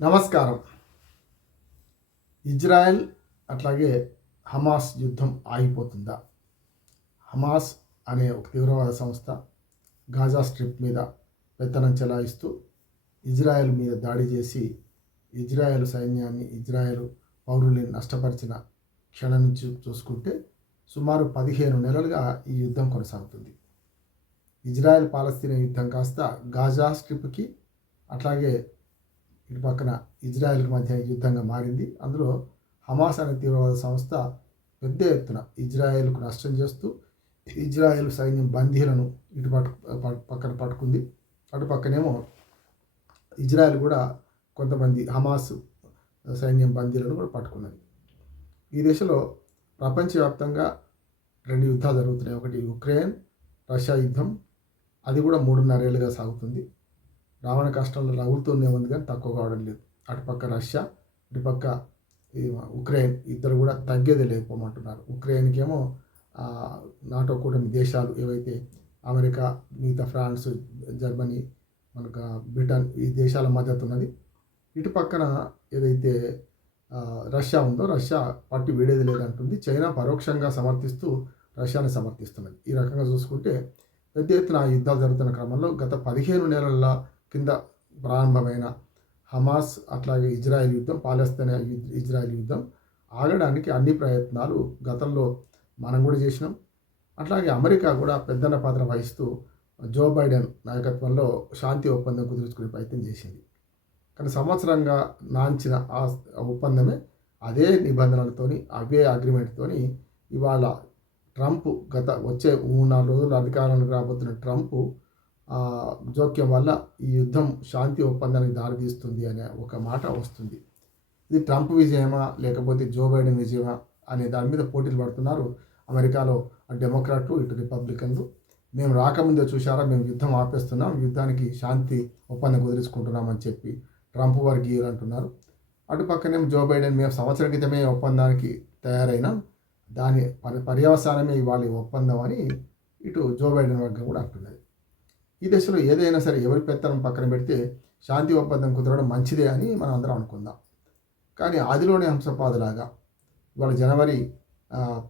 నమస్కారం. ఇజ్రాయెల్ అట్లాగే హమాస్ యుద్ధం ఆగిపోతుందా? హమాస్ అనే ఒక తీవ్రవాద సంస్థ గాజా స్ట్రిప్ మీద పెత్తనం చెలాయిస్తూ ఇజ్రాయెల్ మీద దాడి చేసి ఇజ్రాయెల్ సైన్యాన్ని ఇజ్రాయెల్ పౌరుల్ని నష్టపరిచిన క్షణం నుంచి చూసుకుంటే సుమారు పదిహేను నెలలుగా ఈ యుద్ధం కొనసాగుతుంది. ఇజ్రాయెల్ పాలస్తీనా యుద్ధం కాస్త గాజా స్ట్రిప్కి అట్లాగే ఇటు పక్కన ఇజ్రాయెల్ మధ్య యుద్ధంగా మారింది. అందులో హమాస్ అనే తీవ్రవాద సంస్థ పెద్ద ఎత్తున ఇజ్రాయెల్కు నష్టం చేస్తూ ఇజ్రాయెల్ సైన్యం బందీలను ఇటు పట్టు ప- పక్కన పట్టుకుంది. అటు పక్కనేమో ఇజ్రాయెల్ కూడా కొంతమంది హమాస్ సైన్యం బందీలను కూడా పట్టుకున్నది. ఈ దశలో ప్రపంచవ్యాప్తంగా రెండు యుద్ధాలు జరుగుతున్నాయి. ఒకటి ఉక్రెయిన్ రష్యా యుద్ధం. అది కూడా మూడున్నరేళ్ళుగా సాగుతుంది. రావణ కష్టంలో రగులుతూనే ఉంది కానీ తక్కువ కావడం లేదు. అటుపక్క రష్యా ఇటుపక్క ఉక్రెయిన్ ఇద్దరు కూడా తగ్గేది లేకపోమంటున్నారు. ఉక్రెయిన్కేమో నాటో కూటమి దేశాలు ఏవైతే అమెరికా మిగతా ఫ్రాన్స్ జర్మనీ మనకు బ్రిటన్ ఈ దేశాల మద్దతు ఉన్నది. ఇటు పక్కన ఏదైతే రష్యా ఉందో రష్యా పట్టి వీడేది లేదంటుంది. చైనా పరోక్షంగా సమర్థిస్తూ రష్యాని సమర్థిస్తున్నది. ఈ రకంగా చూసుకుంటే పెద్ద ఎత్తున ఆ యుద్ధాలు జరుగుతున్న క్రమంలో గత పదిహేను నెలల్లో కింద ప్రారంభమైన హమాస్ అట్లాగే ఇజ్రాయెల్ యుద్ధం పాలస్తీనా ఇజ్రాయెల్ యుద్ధం ఆగడానికి అన్ని ప్రయత్నాలు గతంలో మనం కూడా చేసినాం. అట్లాగే అమెరికా కూడా పెద్దన్న పాత్ర వహిస్తూ జో బైడెన్ నాయకత్వంలో శాంతి ఒప్పందం కుదుర్చుకునే ప్రయత్నం చేసింది. కానీ సంవత్సరంగా నాంచిన ఆ ఒప్పందమే అదే నిబంధనలతోని అవే అగ్రిమెంట్తోని ఇవాళ ట్రంప్ గత వచ్చే మూడు నాలుగు రోజులు అధికారంలోకి రాబోతున్న ట్రంప్ జోక్యం వల్ల ఈ యుద్ధం శాంతి ఒప్పందానికి దారితీస్తుంది అనే ఒక మాట వస్తుంది. ఇది ట్రంప్ విజయమా లేకపోతే జో బైడెన్ విజయమా అనే దాని మీద పోటీలు పడుతున్నారు అమెరికాలో డెమోక్రాట్లు ఇటు రిపబ్లికన్లు. మేము రాకముందే చూశారా మేము యుద్ధం ఆపేస్తున్నాం యుద్ధానికి శాంతి ఒప్పందం కుదిరించుకుంటున్నామని చెప్పి ట్రంప్ వర్గీయులు అంటున్నారు. అటు పక్కనేమో జో బైడెన్ మేము సంవత్సర క్రితమే ఒప్పందానికి తయారైనా దాని పర్యవసానమే ఇవాళ ఈ ఒప్పందం అని ఇటు జో బైడెన్ వర్గం కూడా అంటున్నది. ఈ దశలో ఏదైనా సరే ఎవరి పెత్తనం పక్కన పెడితే శాంతి ఒప్పందం కుదరడం మంచిదే అని మనం అందరం అనుకుందాం. కానీ ఆదిలోనే హంసపాదులాగా ఇవాళ జనవరి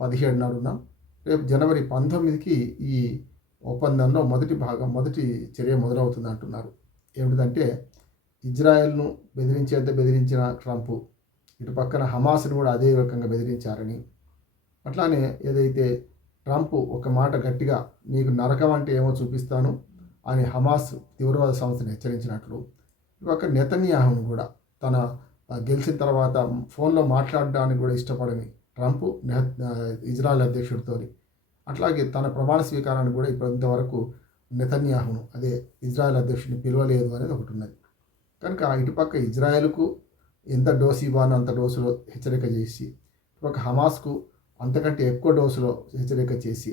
పదిహేడు నాడు ఉన్నాం. రేపు జనవరి పంతొమ్మిదికి ఈ ఒప్పందంలో మొదటి భాగం మొదటి చర్య మొదలవుతుంది అంటున్నారు. ఏమిటంటే ఇజ్రాయెల్ను బెదిరించేంత బెదిరించిన ట్రంప్ ఇటు పక్కన హమాస్ను కూడా అదే రకంగా బెదిరించారని. అట్లానే ఏదైతే ట్రంప్ ఒక మాట గట్టిగా మీకు నరకం అంటే ఏమో చూపిస్తాను అని హమాస్ తీవ్రవాద సంస్థను హెచ్చరించినట్లు ఒక నెతన్యాహును కూడా తన గెలిచిన తర్వాత ఫోన్లో మాట్లాడడానికి కూడా ఇష్టపడని ట్రంప్ ఇజ్రాయెల్ అధ్యక్షుడితో అట్లాగే తన ప్రమాణ స్వీకారాన్ని కూడా ఇప్పుడు ఇంతవరకు నెతన్యాహును అదే ఇజ్రాయెల్ అధ్యక్షుడిని పిలవలేదు అనేది ఒకటి ఉన్నది. కనుక ఇటుపక్క ఇజ్రాయెల్కు ఎంత డోసు ఇవ్వాలో అంత డోసులో హెచ్చరిక చేసి ఒక హమాస్కు అంతకంటే ఎక్కువ డోసులో హెచ్చరిక చేసి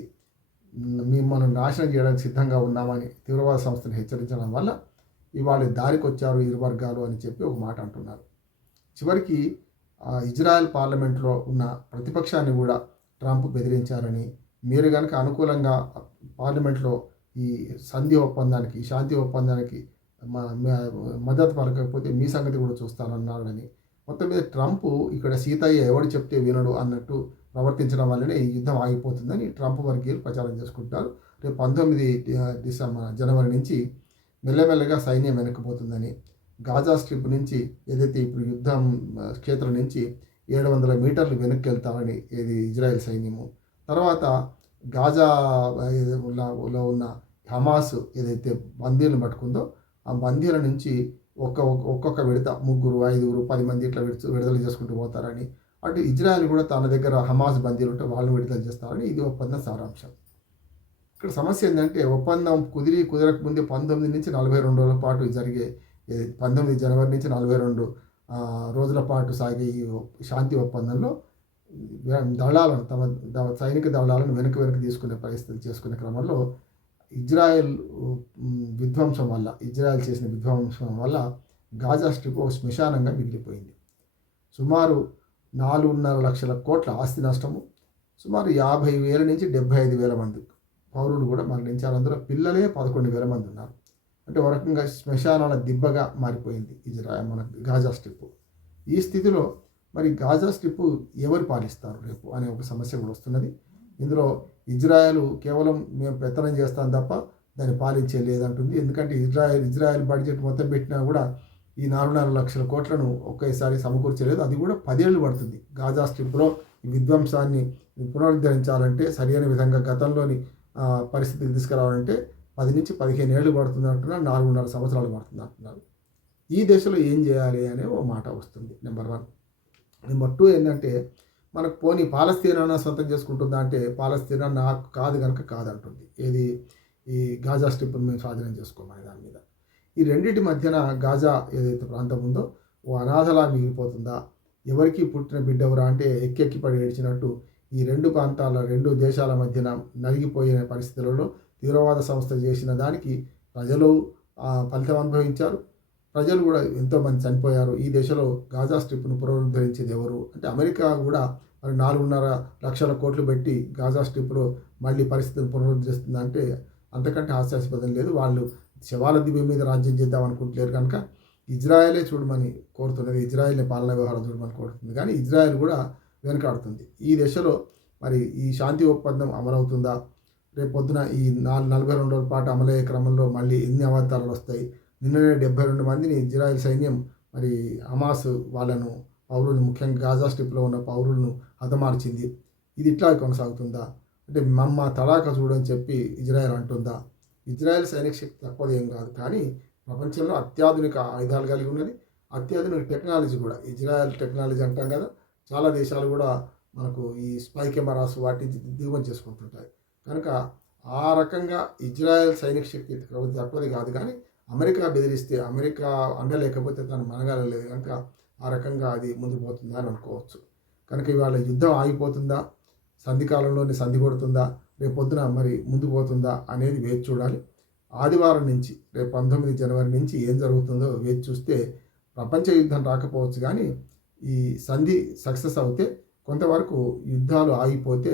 మిమ్మల్ని నాశనం చేయడానికి సిద్ధంగా ఉన్నామని తీవ్రవాద సంస్థను హెచ్చరించడం వల్ల ఇవాళ దారికి వచ్చారు ఇరు వర్గాలు అని చెప్పి ఒక మాట అంటున్నారు. చివరికి ఇజ్రాయెల్ పార్లమెంట్లో ఉన్న ప్రతిపక్షాన్ని కూడా ట్రంప్ బెదిరించారని మీరు కనుక అనుకూలంగా పార్లమెంట్లో ఈ సంధి ఒప్పందానికి ఈ శాంతి ఒప్పందానికి మద్దతు పలకకపోతే మీ సంగతి కూడా చూస్తానన్నాడని మొత్తం మీద ట్రంప్ ఇక్కడ సీతయ్య ఎవడు చెప్తే వినడు అన్నట్టు ప్రవర్తించడం వల్లనే ఈ యుద్ధం ఆగిపోతుందని ట్రంప్ వర్గీయులు ప్రచారం చేసుకుంటారు రేపు పంతొమ్మిది డిసెంబర్ జనవరి నుంచి మెల్లమెల్లగా సైన్యం వెనక్కిపోతుందని గాజా స్ట్రిప్ నుంచి ఏదైతే ఇప్పుడు యుద్ధం క్షేత్రం నుంచి ఏడు వందల మీటర్లు వెనక్కి వెళ్తామని ఇది ఇజ్రాయెల్ సైన్యము. తర్వాత గాజా ఉన్న- లో ఉన్న హమాస్ ఏదైతే బందీలను పట్టుకుందో ఆ బందీల నుంచి ఒక్క- ఒక్కొక్క విడత ముగ్గురు ఐదుగురు పది మంది ఇట్లా విడుచు విడుదల చేసుకుంటూ పోతారని అటు ఇజ్రాయెల్ కూడా తన దగ్గర హమాస్ బందీలు ఉంటే వాళ్ళని విడుదల చేస్తారని ఇది ఒప్పందం సారాంశం. ఇక్కడ సమస్య ఏంటంటే ఒప్పందం కుదిరి కుదరక ముందే పంతొమ్మిది నుంచి నలభై రెండు రోజుల పాటు జరిగే పంతొమ్మిది జనవరి నుంచి నలభై రెండు రోజుల పాటు సాగే ఈ శాంతి ఒప్పందంలో దళాలను తమ సైనిక దళాలను వెనుక వెనక్కి తీసుకునే పరిస్థితి చేసుకునే క్రమంలో ఇజ్రాయెల్ విధ్వంసం వల్ల ఇజ్రాయెల్ చేసిన విధ్వంసం వల్ల గాజా స్ట్రిప్ ఒక శ్మశానంగా మిగిలిపోయింది. సుమారు నాలుగున్నర లక్షల కోట్ల ఆస్తి నష్టము సుమారు యాభై వేల నుంచి డెబ్బై ఐదు వేల మంది. పౌరులు కూడా మరణించారు. అందులో పిల్లలే పదకొండు వేల మంది ఉన్నారు. అంటే ఒక రకంగా శ్మశానాల దిబ్బగా మారిపోయింది ఇజ్రాయల్ మన గాజా స్ట్రిప్. ఈ స్థితిలో మరి గాజా స్ట్రిప్ ఎవరు పాలిస్తారు రేపు అనే ఒక సమస్య కూడా వస్తున్నది. ఇందులో ఇజ్రాయెల్ కేవలం మేము పెత్తనం చేస్తాం తప్ప దాన్ని పాలించే లేదంటుంది. ఎందుకంటే ఇజ్రాయెల్ ఇజ్రాయెల్ బడ్జెట్ మొత్తం పెట్టినా కూడా ఈ నాలుగున్నర లక్షల కోట్లను ఒకేసారి సమకూర్చలేదు. అది కూడా పదేళ్ళు పడుతుంది. గాజా స్ట్రిప్లో ఈ విధ్వంసాన్ని పునరుద్ధరించాలంటే సరైన విధంగా గతంలోని పరిస్థితికి తీసుకురావాలంటే పది నుంచి పదిహేను ఏళ్ళు పడుతుంది అంటున్నారు. నాలుగున్నర సంవత్సరాలు పడుతుంది అంటున్నారు. ఈ దశలో ఏం చేయాలి అనే ఓ మాట వస్తుంది. Number one. నెంబర్ టూ ఏంటంటే మనకు పోనీ పాలస్తీనా సొంతం చేసుకుంటుందా అంటే పాలస్తీనా నాకు కాదు కనుక కాదంటుంది. ఏది? ఈ గాజా స్ట్రిప్ను మేము స్వాధీనం చేసుకోమని దాని మీద. ఈ రెండింటి మధ్యన గాజా ఏదైతే ప్రాంతం ఉందో ఓ అనాథలా మిగిలిపోతుందా? ఎవరికి పుట్టిన బిడ్డవరా అంటే ఎక్కెక్కి పడి ఏడ్చినట్టు ఈ రెండు ప్రాంతాల రెండు దేశాల మధ్యన నలిగిపోయిన పరిస్థితులలో తీవ్రవాద సంస్థ చేసిన దానికి ప్రజలు ఫలితం అనుభవించారు. ప్రజలు కూడా ఎంతోమంది చనిపోయారు. ఈ దేశంలో గాజా స్ట్రిప్ను పునరుద్ధరించేది ఎవరు? అంటే అమెరికా కూడా మరి నాలుగున్నర లక్షల కోట్లు పెట్టి గాజా స్ట్రిప్లో మళ్ళీ పరిస్థితిని పునరుద్ధరిస్తుందంటే అంతకంటే హాస్యాస్పదం లేదు. వాళ్ళు శవాల దివ్య మీద రాజ్యం చేద్దాం అనుకుంటలేరు కనుక ఇజ్రాయెలే చూడమని కోరుతున్నది ఇజ్రాయెల్ని పాలన వ్యవహారం చూడమని కోరుతుంది. కానీ ఇజ్రాయెల్ కూడా వెనకాడుతుంది. ఈ దశలో మరి ఈ శాంతి ఒప్పందం అమలవుతుందా? రేపు పొద్దున ఈ నాలుగు నలభై రెండు రోజుల పాటు అమలయ్యే క్రమంలో మళ్ళీ ఎన్ని అవతారాలు వస్తాయి? నిన్ననే డెబ్బై రెండు మందిని ఇజ్రాయెల్ సైన్యం మరి హమాస్ వాళ్ళను పౌరులను ముఖ్యంగా గాజా స్ట్రిప్లో ఉన్న పౌరులను హతమార్చింది. ఇది ఇట్లా కొనసాగుతుందా? అంటే మమ్మ తడాక చూడని చెప్పి ఇజ్రాయెల్ అంటుందా? ఇజ్రాయెల్ సైనిక శక్తి తక్కువది ఏం కాదు. కానీ ప్రపంచంలో అత్యాధునిక ఆయుధాలు కలిగి ఉన్నది. అత్యాధునిక టెక్నాలజీ కూడా ఇజ్రాయెల్ టెక్నాలజీ అంటాం కదా. చాలా దేశాలు కూడా మనకు ఈ స్పై కెమెరాస్ వాటి దిగుమతి చేసుకుంటుంటాయి. కనుక ఆ రకంగా ఇజ్రాయెల్ సైనిక శక్తి తక్కువది కాదు. కానీ అమెరికా బెదిరిస్తే అమెరికా అండలేకపోతే తను మనగలలేదు కనుక ఆ రకంగా అది ముందుకు పోతుందా అని అనుకోవచ్చు. కనుక ఇవాళ యుద్ధం ఆగిపోతుందా? సంధి కాలంలోనే సంధి కొడుతుందా? రేపు పొద్దున మరి ముందుకు పోతుందా అనేది వేచి చూడాలి. ఆదివారం నుంచి రేపు పంతొమ్మిది జనవరి నుంచి ఏం జరుగుతుందో వేచి చూస్తే ప్రపంచ యుద్ధం రాకపోవచ్చు కానీ ఈ సంధి సక్సెస్ అవుతే కొంతవరకు యుద్ధాలు ఆగిపోతే